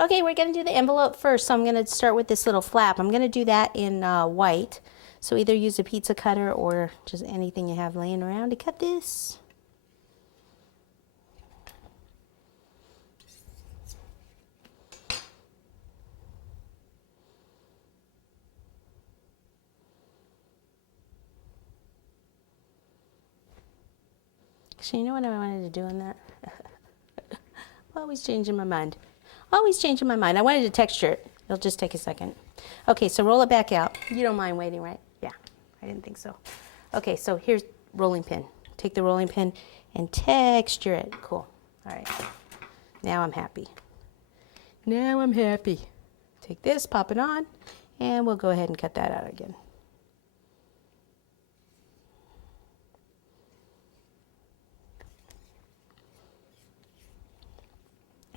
Okay, we're going to do the envelope first, so I'm going to start with this little flap. I'm going to do that in white, so either use a pizza cutter or just anything you have laying around to cut this. Actually, you know what I wanted to do in that? Always changing my mind. Always changing my mind. I wanted to texture it. It'll just take a second. Okay, so roll it back out. You don't mind waiting, right? Yeah, I didn't think so. Okay, so here's rolling pin. Take the rolling pin and texture it. Cool. All right. Now I'm happy. Now I'm happy. Take this, pop it on, and we'll go ahead and cut that out again.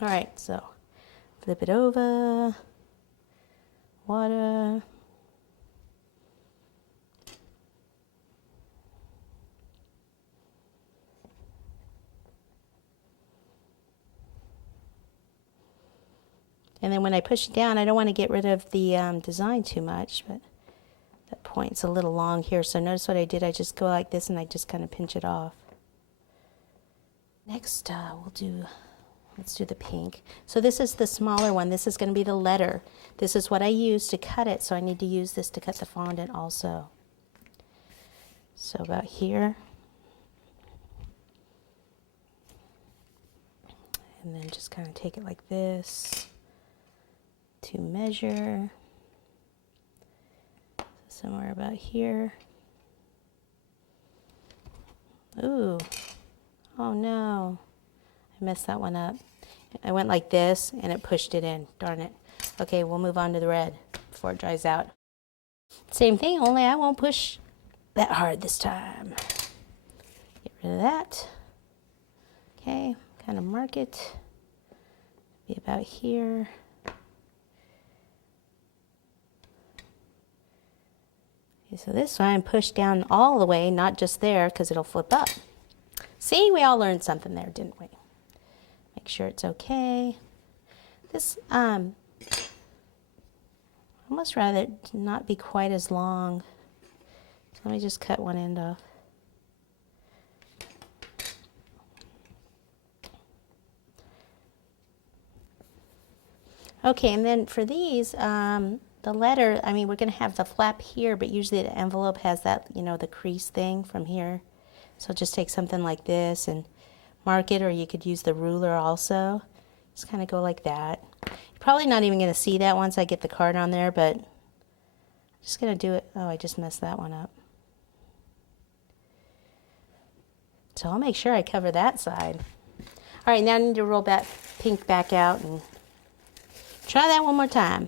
All right, so flip it over, water. And then when I push it down, I don't want to get rid of the design too much, but that point's a little long here. So notice what I did, I just go like this and I just kind of pinch it off. Next, let's do the pink. So this is the smaller one. This is going to be the letter. This is what I use to cut it, so I need to use this to cut the fondant also. So about here. And then just kind of take it like this to measure. So somewhere about here. Ooh, oh no, I messed that one up. I went like this and it pushed it in, darn it. Okay, we'll move on to the red before it dries out. Same thing, only I won't push that hard this time. Get rid of that. Okay, kind of mark it. Be about here. Okay, so this one push down all the way, not just there, because it'll flip up. See, we all learned something there, didn't we? Make sure it's okay. This, almost rather it not be quite as long. So let me just cut one end off. Okay, and then for these, the letter, I mean, we're going to have the flap here, but usually the envelope has that, you know, the crease thing from here. So just take something like this and mark it, or you could use the ruler also. Just kind of go like that. You're probably not even going to see that once I get the card on there, but I'm just going to do it. Oh, I just messed that one up. So I'll make sure I cover that side. All right, now I need to roll that pink back out and try that one more time.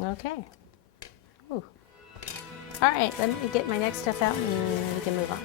Okay. Ooh. All right, let me get my next stuff out and we can move on.